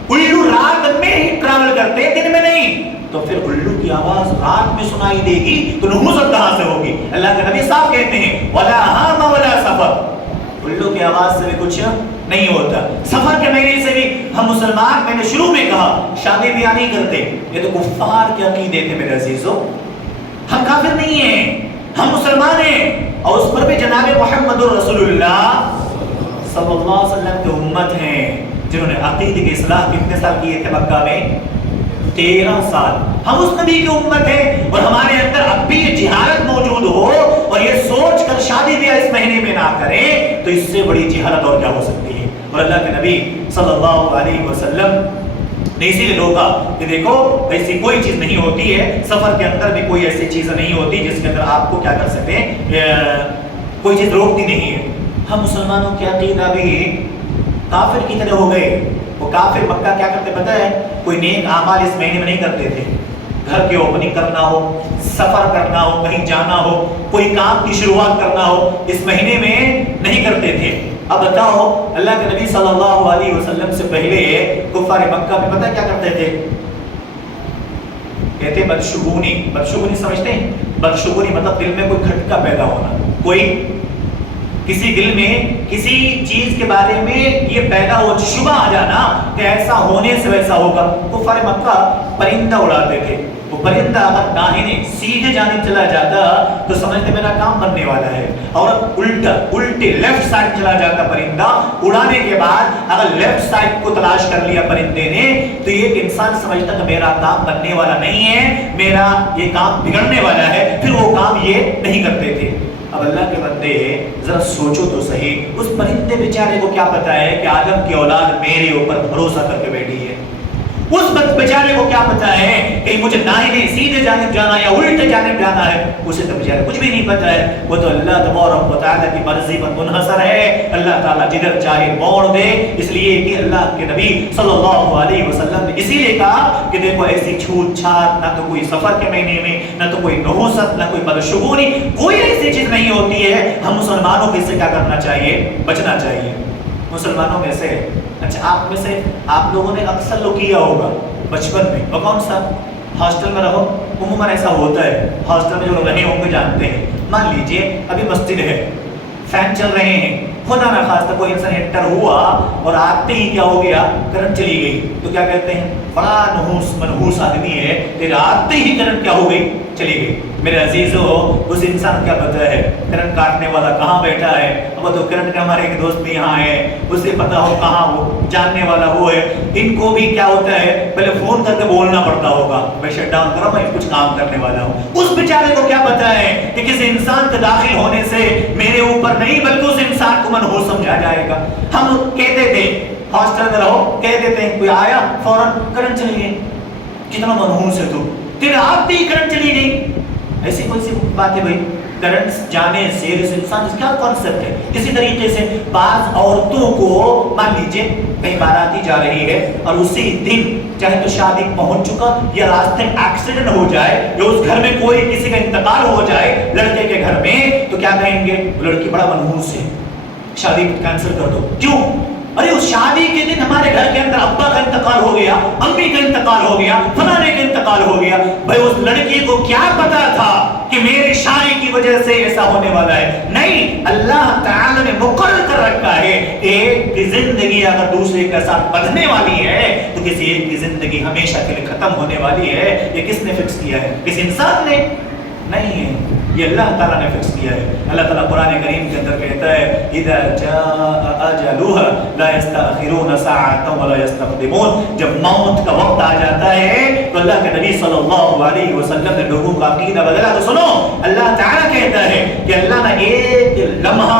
الو رات میں ہی ٹریول کرتے ہیں، دن میں نہیں. تو پھر الو کی آواز رات میں سنائی دے گی تو نحوست کہاں سے ہوگی؟ اللہ کے نبی صاحب کہتے ہیں ولا ہام ولا سفر. الو کی آواز سے بھی کچھ نہیں ہوتا. سفر کے مہینے سے بھی ہم مسلمان، میں نے شروع میں کہا شادی بیاہ نہیں کرتے. یہ تو کفار کے عقیدے تھے میرے عزیزو. ہم کافر نہیں ہیں، ہم مسلمان ہیں. اور اس پر بھی جناب محمد رسول اللہ صلی اللہ علیہ وسلم کی امت ہیں جنہوں نے عقیدے کی اصلاح کتنے سال کیے تھے مکہ میں؟ 13 سال. ہم اس نبی کی امت ہیں اور ہمارے اندر اب بھی یہ جہالت موجود ہو اور یہ سوچ کر شادی بیاہ اس مہینے میں نہ کریں تو اس سے بڑی جہالت اور کیا ہو سکتی ہے. اور اللہ کے نبی صلی اللہ علیہ وسلم نے اسی لیے روکا کہ دیکھو ایسی کوئی چیز نہیں ہوتی ہے، سفر کے اندر بھی کوئی ایسی چیز نہیں ہوتی جس کے اندر آپ کو کیا کر سکتے ہیں، کوئی چیز روکتی نہیں ہے. ہم مسلمانوں کی عقیدہ بھی کافر کی طرح ہو گئے. وہ کافر مکہ کیا کرتے پتہ ہے؟ کوئی نیک اعمال اس مہینے میں نہیں کرتے تھے. گھر کی اوپننگ کرنا ہو، سفر کرنا ہو، کہیں جانا ہو، کوئی کام کی شروعات کرنا ہو، اس مہینے میں نہیں کرتے تھے. اب بتاؤ اللہ کے نبی صلی اللہ علیہ وسلم سے پہلے کفار مکہ میں پتہ کیا کرتے تھے؟ کہتے بدشگونی. بدشگونی سمجھتے ہیں؟ بدشگونی مطلب دل میں کوئی کھٹکا پیدا ہونا، کوئی کسی دل میں کسی چیز کے بارے میں یہ پیدا ہو، شبہ آ جانا کہ ایسا ہونے سے ویسا ہوگا. کفار مکہ پرندہ اڑاتے تھے. وہ پرندہ اگر داہنے سیدھے جانب چلا جاتا تو سمجھتے میرا کام بننے والا ہے، اور الٹے لیفٹ سائڈ چلا جاتا پرندہ. اڑانے کے بعد اگر لیفٹ سائڈ کو تلاش کر لیا پرندے نے تو ایک انسان سمجھتا کہ میرا کام بننے والا نہیں ہے، میرا یہ کام بگڑنے والا ہے، پھر وہ کام یہ نہیں کرتے تھے. اب اللہ کے بندے ذرا سوچو تو صحیح، اس پرندے بیچارے کو کیا پتا ہے کہ آدم کی اولاد میرے اوپر بھروسہ کر کے بیٹھی ہے. اس بیچارے کو کیا پتا ہے کہ مجھے داہنے سیدھے جانب جانا یا الٹے جانب جانا ہے؟ اسے تو بیچارے کچھ بھی نہیں پتا ہے. وہ تو اللہ تبارک و تعالیٰ کی مرضی پر منحصر ہے. اللہ تعالیٰ جدھر چاہے موڑ دے، اس لیے کہ اللہ کے نبی صلی اللہ علیہ وسلم نے اسی لیے کہا کہ دیکھو ایسی چھوٹ چھات نہ تو کوئی سفر کے مہینے میں، نہ تو کوئی نحوست، نہ کوئی بدشگونی، کوئی ایسی چیز نہیں ہوتی ہے. ہم مسلمانوں کو اس سے کیا کرنا چاہیے؟ بچنا چاہیے. مسلمانوں میں سے اچھا آپ میں سے آپ لوگوں نے اکثر لوگ کیا ہوگا بچپن میں، وہ کون سا؟ ہاسٹل میں رہو، عموماً ایسا ہوتا ہے. ہاسٹل میں جو لوگ رہے ہوں گے جانتے ہیں. مان لیجئے ابھی مسجد ہے، فین چل رہے ہیں، خدا نہ خواستہ کوئی انسان انٹر ہوا اور آتے ہی کیا ہو گیا؟ کرنٹ چلی گئی. تو کیا کہتے ہیں؟ بڑا منحوس آدمی ہے، تیرے آتے ہی کرنٹ کیا ہو گئی؟ چلی گئی. میرے عزیزو اس انسان کیا پتا ہے کرنٹ کاٹنے والا کہاں بیٹھا ہے؟ اب تو کرنٹ کا ہمارے ایک دوست بھی یہاں ہے، اسے پتا ہو کہاں وہ جاننے والا وہ ہے. ان کو بھی کیا ہوتا ہے پہلے فون کر کے بولنا پڑتا ہوگا میں شٹ ڈاؤن کرو، میں کچھ کام کرنے والا ہوں. اس بیچارے کو کیا پتا ہے کہ کسی انسان کے داخل ہونے سے میرے اوپر نہیں بلکہ اس انسان کو منحوس سمجھا جائے گا. ہم کہتے تھے ہاسٹل میں رہو، کہہ دیتے ہیں کوئی آیا فوراً کرنٹ چلی گئی. کتنا منحوس ہے تو، تیرے آپ بھی کرنٹ چلی گئی. ایسی کوئی سی بات ہے بھائی؟ کرنٹ جانے سے اس انسان کیا کانسیپٹ ہے؟ اسی طریقے سے بعض عورتوں کو مان لیجیے کہیں باراتی جا رہی ہے اور اسی دن چاہے تو شادی پہنچ چکا یا راستے میں ایکسیڈنٹ ہو جائے یا اس گھر میں کوئی کسی کا انتقال ہو جائے لڑکے کے گھر میں، تو کیا کہیں گے؟ لڑکی بڑا منحوس ہے، شادی کینسل کر دو. کیوں؟ ارے اس شادی کے دن ہمارے گھر کے اندر ابا کا انتقال ہو گیا، امی کا انتقال ہو گیا، فلانے کا انتقال ہو گیا. بھائی اس لڑکی کو کیا پتا تھا کہ میری شادی کی وجہ سے ایسا ہونے والا ہے؟ نہیں، اللہ تعالی نے مقرر کر رکھا ہے ایک کی زندگی اگر دوسرے کے ساتھ بڑھنے والی ہے تو کسی ایک کی زندگی ہمیشہ کے لیے ختم ہونے والی ہے. یہ کس نے فکس کیا ہے؟ کسی انسان نے نہیں ہے، یہ اللہ تعالیٰ نے فکس کیا ہے. اللہ تعالیٰ قرآن کریم کے اندر کہتا ہے اذا جاء اجلها لا يستأخرون ساعة ولا يستقدمون. جب موت کا وقت آ جاتا ہے تو اللہ کے نبی صلی اللہ علیہ وسلم نے لوگوں کا عقیدہ بدلا. تو سنو، اللہ تعالیٰ کہتا ہے کہ اللہ نے ایک لمحہ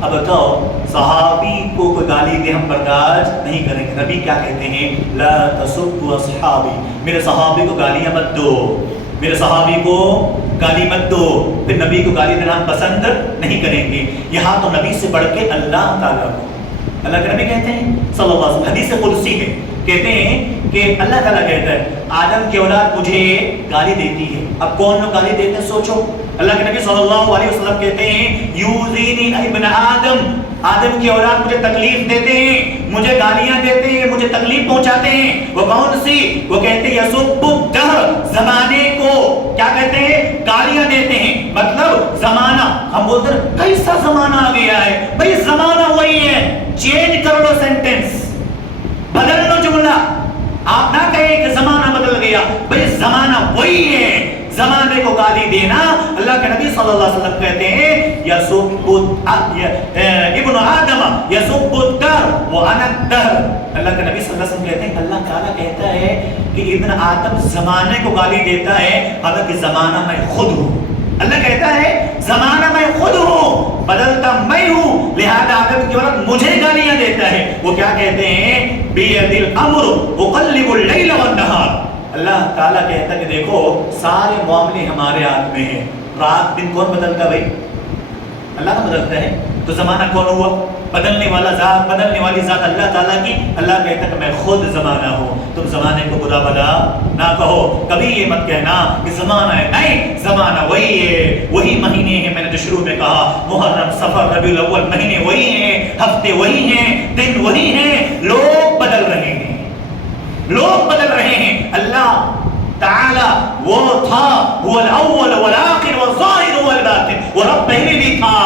اب بتاؤ صحابی کو کوئی گالی دے ہم برداشت نہیں کریں گے. نبی کیا کہتے ہیں؟ لا تسبوا اصحابی، میرے صحابی کو گالیاں مت دو، میرے صحابی کو گالی مت دو. پھر نبی کو گالی دینا ہم پسند نہیں کریں گے. یہاں تو نبی سے بڑھ کے اللہ تعالیٰ کو، اللہ کے نبی کہتے ہیں صلی اللہ علیہ وسلم، حدیث قدسی ہے، کہتے ہیں کہ اللہ تعالیٰ کہتا ہے آدم کی اولاد مجھے گالی دیتی ہے. اب کون لوگ گالی دیتے ہیں سوچو. اللہ کے نبی صلی اللہ علیہ وسلم کہتے ہیں یوزینی ابن آدم، آدم کی اولاد مجھے تکلیف دیتے ہیں، مجھے گالیاں دیتے ہیں، مجھے تکلیف پہنچاتے ہیں. وہ کون سی؟ وہ کہتے ہیں یسب الدہر، زمانے کو کیا کہتے ہیں؟ گالیاں دیتے ہیں. مطلب زمانہ، ہم بولتے ہیں کیسا زمانہ آ گیا ہے. بھئی زمانہ وہی ہے، چینج کر لو سینٹنس، بدل لو جملہ. آپ نہ کہیں کہ زمانہ بدل گیا، بھئی زمانہ وہی ہے. زمانے کو گالی دینا، اللہ کے نبی صلی اللہ علیہ وسلم کہتے ہیں یسب ابن آدم یسب الدہر وانا الدہر. اللہ کے نبی صلی اللہ علیہ وسلم کہتے ہیں اللہ تعالیٰ کہتا ہے کہ ابن آدم زمانے کو گالی دیتا ہے، حالانکہ زمانہ میں خود ہوں. اللہ کہتا ہے زمانہ میں خود ہوں، بدلتا میں ہوں، لہذا آدم کی اولاد مجھے گالیاں دیتا ہے. وہ کیا کہتے ہیں؟ بیدِ الامر اقلب اللیل والنہار. اللہ تعالیٰ کہتا ہے کہ دیکھو سارے معاملے ہمارے ہاتھ میں ہیں. رات دن کون بدلتا ہے بھائی؟ اللہ کا بدلتا ہے. تو زمانہ کون ہوا؟ بدلنے والا ذات، بدلنے والی ذات اللہ تعالیٰ کی. اللہ کہتا ہے کہ میں خود زمانہ ہوں. تم زمانے کو برا بھلا نہ کہو، کبھی یہ مت کہنا کہ زمانہ ہے. نہیں، زمانہ وہی ہے، وہی مہینے ہیں. میں نے جو شروع میں کہا محرم، صفر، ربیع الاول، مہینے وہی ہیں، ہفتے وہی ہیں، دن وہی ہیں. لوگ بدل رہے ہیں، لوگ بدل رہے ہیں. اللہ تعالی وہ تھا، وہ الاول والآخر والظاہر والباطن. وہ رب پہلے بھی تھا،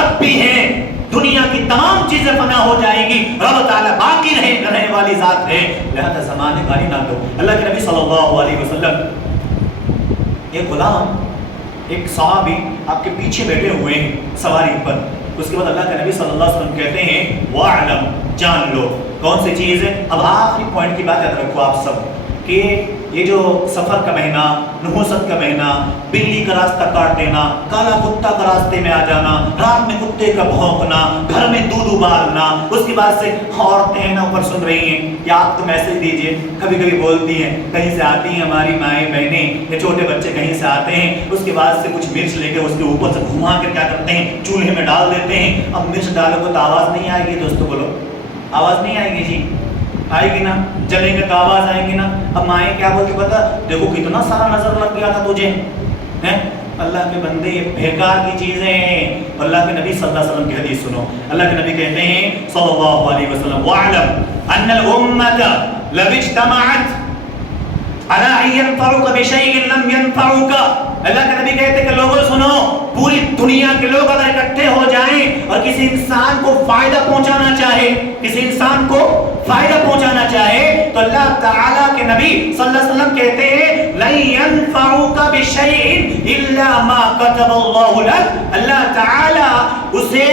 اب بھی ہے. دنیا کی تمام چیزیں فنا ہو جائیں گی، رب تعالی باقی رہنے والی ذات ہے. لہذا زمانے گالی نہ دو. اللہ کے نبی صلی اللہ علیہ وسلم، ایک غلام، ایک صحابی آپ کے پیچھے بیٹھے ہوئے ہیں سواری پر. اس کے بعد اللہ کے نبی صلی اللہ علیہ وسلم کہتے ہیں وَاعْلَمْ، جان لو. کون سی چیز ہے؟ اب آخری پوائنٹ کی بات یاد رکھو آپ سب کہ یہ جو سفر کا مہینہ، نحوست کا مہینہ، بلی کا راستہ کاٹ دینا، کالا کتا کا راستے میں آ جانا، رات میں کتے کا بھونکنا، گھر میں دودھ ابالنا، اس کے بعد سے عورتیں نا اوپر سن رہی ہیں یا آپ تو میسج دیجئے، کبھی کبھی بولتی ہیں، کہیں سے آتی ہیں ہماری مائیں بہنیں یا چھوٹے بچے کہیں سے آتے ہیں، اس کے بعد سے کچھ مرچ لے کے اس کے اوپر سے گھما کے کیا کرتے ہیں؟ چولہے میں ڈال دیتے ہیں. اب مرچ ڈالو گے تو آواز نہیں آئے گی. دوستو بولو، آواز نہیں آئے گی؟ جی آئے گی نا. جلیں گے تو آواز آئے گی نا. اب مائیں کیا بولتی پتا؟ دیکھو کتنا سارا نظر لگ گیا تھا تجھے. اللہ کے بندے یہ بیکار کی چیزیں ہیں. اللہ کے نبی صلی اللہ علیہ وسلم کی حدیث سنو. اللہ کے نبی کہتے ہیں صلی اللہ علیہ وسلم وَاعْلَمْ أَنَّ الْأُمَّةَ لَوِ اجْتَمَعَتْ عَلَىٰ أَن يَنفَعُوكَ بِشَيْءٍ لَمْ يَنفَعُوكَ. اللہ کے نبی کہتے ہیں کہ لوگوں سنو، پوری دنیا کے لوگ اگر اکٹھے ہو جائیں اور کسی انسان کو فائدہ پہنچانا چاہے، کسی انسان کو فائدہ پہنچانا چاہے تو اللہ تعالیٰ کے نبی صلی اللہ علیہ وسلم کہتے ہیں لَن يَنفَعُوكَ بِشَيْءٍ إِلَّا مَا كَتَبَ اللَّهُ لَكَ. اللہ تعالیٰ اسے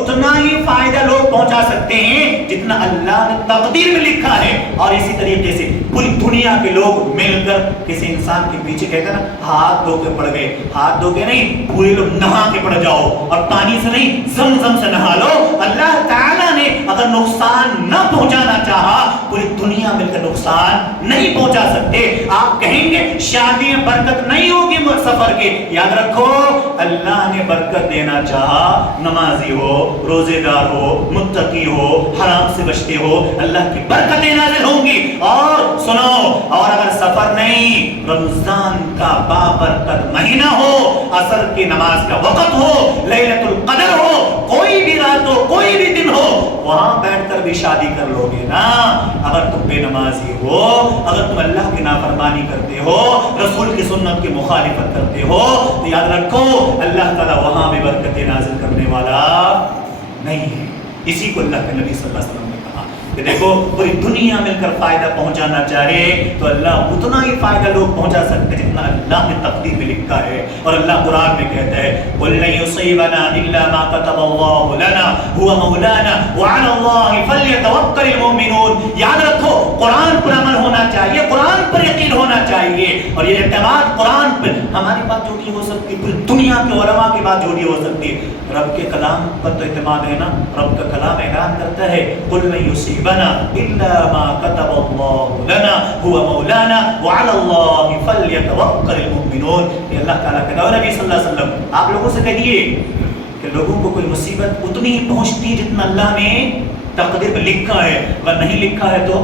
اتنا ہی فائدہ لوگ پہنچا سکتے ہیں جتنا اللہ نے تقدیر میں لکھا ہے. اور اسی طریقے سے پوری دنیا کے لوگ مل کر کسی انسان کے پیچھے کہتے ہیں نا ہاتھ دھو کے پڑ گئے، ہاتھ دھو کے نہیں، پورے لوگ نہا کے پڑ جاؤ اور پانی سے نہیں زمزم سے نہا لو. اللہ تعالیٰ نے اگر نقصان نہ پہنچانا چاہا، پوری دنیا مل کر نقصان نہیں پہنچا سکتے. آپ کہیں گے شادی میں برکت نہیں ہوگی سفر کے، یاد رکھو اللہ نے برکت دینا چاہا، نمازی ہو، روزے دار ہو، متقی ہو، حرام سے بچتے ہو، اللہ کی برکتیں نازل ہوں گی. اور سنو، اور اگر سفر نہیں، رمضان کا بابرکت مہینہ ہو، عصر کی نماز کا وقت ہو، لیلۃ القدر ہو، کوئی بھی رات ہو، کوئی بھی دن ہو، وہاں بیٹھ کر بھی شادی کر لو گے نا. اگر تم بے نمازی ہو، اگر تم اللہ کی نافرمانی کرتے ہو، رسول کی سنت کی مخالفت کرتے ہو، تو یاد رکھو اللہ تعالیٰ وہاں بھی برکتیں نازل کرنے والا نہیں ہے. اسی کو اللہ کے نبی صلی اللہ علیہ وسلم نے کہا کہ دیکھو پوری دنیا مل کر فائدہ پہنچانا چاہے تو اللہ اتنا ہی فائدہ لوگ پہنچا سکتے ہیں جتنا اللہ نے تقدیر میں لکھا ہے. اور اللہ قرآن میں کہتا ہے قُلْ لَن يُصِيبَنَا إِلَّا مَا كَتَبَ اللَّهُ لَنَا هُوَ مَوْلَانَا وَعَلَى اللَّهِ فَلْيَتَوَكَّلِ الْمُؤْمِنُونَ. یاد رکھو قرآن پر عمل ہونا چاہیے, قرآن پر یقین ہونا چاہیے, اور یہ اعتماد قرآن پر. ہماری بات جھوٹی ہو سکتی ہے, پوری دنیا کے علماء کی بات جھوٹی ہو سکتی ہے, رب کے کلام پر تو اعتماد ہے نا. رب کا کلام اعلان کرتا ہے قُلْ لَن يُصِيبَنَا إِلَّا مَا كَتَبَ اللَّهُ لَنَا هُوَ مَوْلَانَا وَعَلَى اللَّهِ فَلْيَتَوَكَّلِ الْمُؤْمِنُونَ. یہ اللہ تعالیٰ کہتا ہے نبی صلی اللہ علیہ وسلم آپ لوگوں سے کہیے کہ لوگوں کو کوئی مصیبت اتنی ہی پہنچتی جتنا اللہ نے تقدیر میں لکھا ہے, اگر نہیں لکھا ہے تو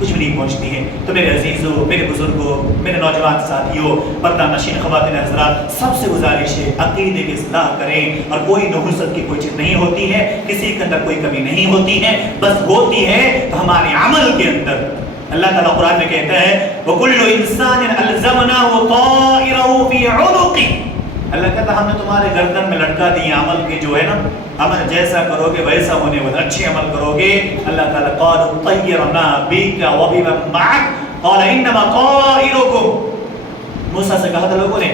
کچھ بھی نہیں پہنچتی ہے. تو میرے عزیزوں, میرے بزرگوں, میرے نوجوان ساتھیوں, پردہ نشین خواتین حضرات, سب سے گزارش ہے عقیدے کی اصلاح کریں. اور کوئی نحوست کی کوئی چیز نہیں ہوتی ہے, کسی کے اندر کوئی کمی نہیں ہوتی ہے, بس ہوتی ہے تو ہمارے عمل کے اندر. اللہ تعالیٰ قرآن میں کہتا ہے وَكُلُّ إِنسَانٍ أَلْزَمْنَاهُ طَائِرَهُ فِي عُنُقِهِ. اللہ کہتا ہم نے تمہارے گردن میں لٹکا دی عمل کے جو ہے نا, عمل جیسا کرو گے ویسا ہونے والا, اچھے عمل کرو گے. اللہ تعالیٰ قَالُوا طَيَّرْنَا بِكَ وَبِمَن مَّعَكَ قَالَ إِنَّمَا طَائِرُكُمْ. موسیٰ سے کہا تھا لوگوں نے,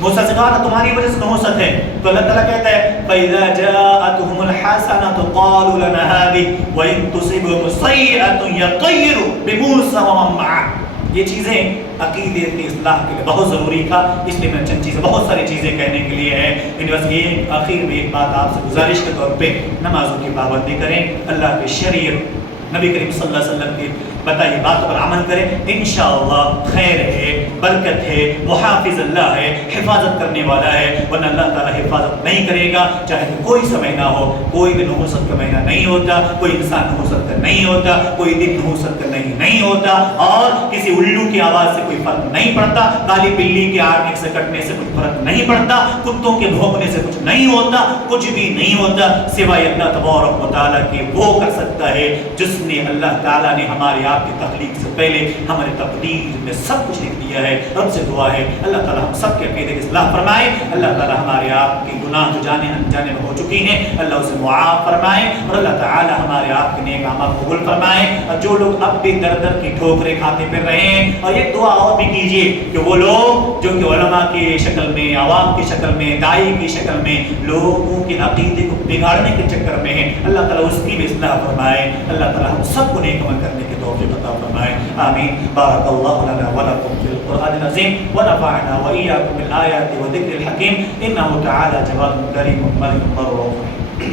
موسیٰ سے کہا تھا تمہاری وجہ سے نحوست ہے. تو اللہ تعالیٰ کہتا ہے فَإِذَا جَاءَتْهُمُ الْحَسَنَةُ قَالُوا لَنَا هَٰذِهِ وَإِن تُصِبْهُمْ سَيِّئَةٌ يَطَّيَّرُوا بِمُوسَىٰ وَمَن مَّعَهُ. یہ چیزیں عقیدے کی اصلاح کے لیے بہت ضروری تھا, اس لیے میں چند چیزیں, بہت ساری چیزیں کہنے کے لیے ہیں. بس یہ آخر میں ایک بات آپ سے گزارش کے طور پہ, نمازوں کی پابندی کریں, اللہ کی شریعت نبی کریم صلی اللہ علیہ وسلم کی بتائی باتوں پر عمل کریں. انشاءاللہ خیر ہے, برکت ہے, محافظ اللہ ہے, حفاظت کرنے والا ہے. ورنہ اللہ تعالیٰ حفاظت نہیں کرے گا چاہے کوئی سا مہینہ ہو. کوئی بھی نحوست کا مہینہ نہیں ہوتا, کوئی انسان نحوست کا نہیں ہوتا, کوئی دن نحوست کا نہیں ہوتا, اور کسی الو کی آواز سے کوئی فرق نہیں پڑتا, کالی بلی کے آڑنے سے کٹنے سے کچھ فرق نہیں پڑتا, کتوں کے بھونکنے سے کچھ نہیں ہوتا, کچھ بھی نہیں ہوتا سوائے اللہ تبارک و تعالیٰ کے. وہ کر سکتا ہے جس نے, اللہ تعالیٰ نے ہمارے آپ کی تخلیق سے پہلے ہمارے تقدیر میں سب کچھ لکھ دیا ہے. رب سے دعا ہے اللہ تعالیٰ ہم سب کے عقیدے کی اصلاح فرمائے. اللہ تعالیٰ ہمارے آپ کے گناہ جو جانے انجانے میں ہو چکی ہیں اللہ اسے معاف فرمائے, اور اللہ تعالیٰ ہمارے آپ کے نیک اعمال قبول فرمائے. اور جو لوگ اب بھی در در کی ٹھوکریں کھاتے پھر رہے ہیں, اور یہ دعا اور بھی کیجیے کہ وہ لوگ جو کہ علماء کی شکل میں, عوام کی شکل میں, دائی کی شکل میں لوگوں کے عقیدے کو بگاڑنے کے چکر میں ہیں, اللہ تعالیٰ اس کی بھی اصلاح فرمائے. اللہ تعالیٰ ہم سب کو نیک عمل کرنے کی توفیق عطا فرمائے. آمین. بارک اللہ لنا ولکم فی القرآن العظیم ونفعنا وإياکم بالآیات وذکر الحکیم. انہ تعالی جواد کریم ملک بر رؤوف.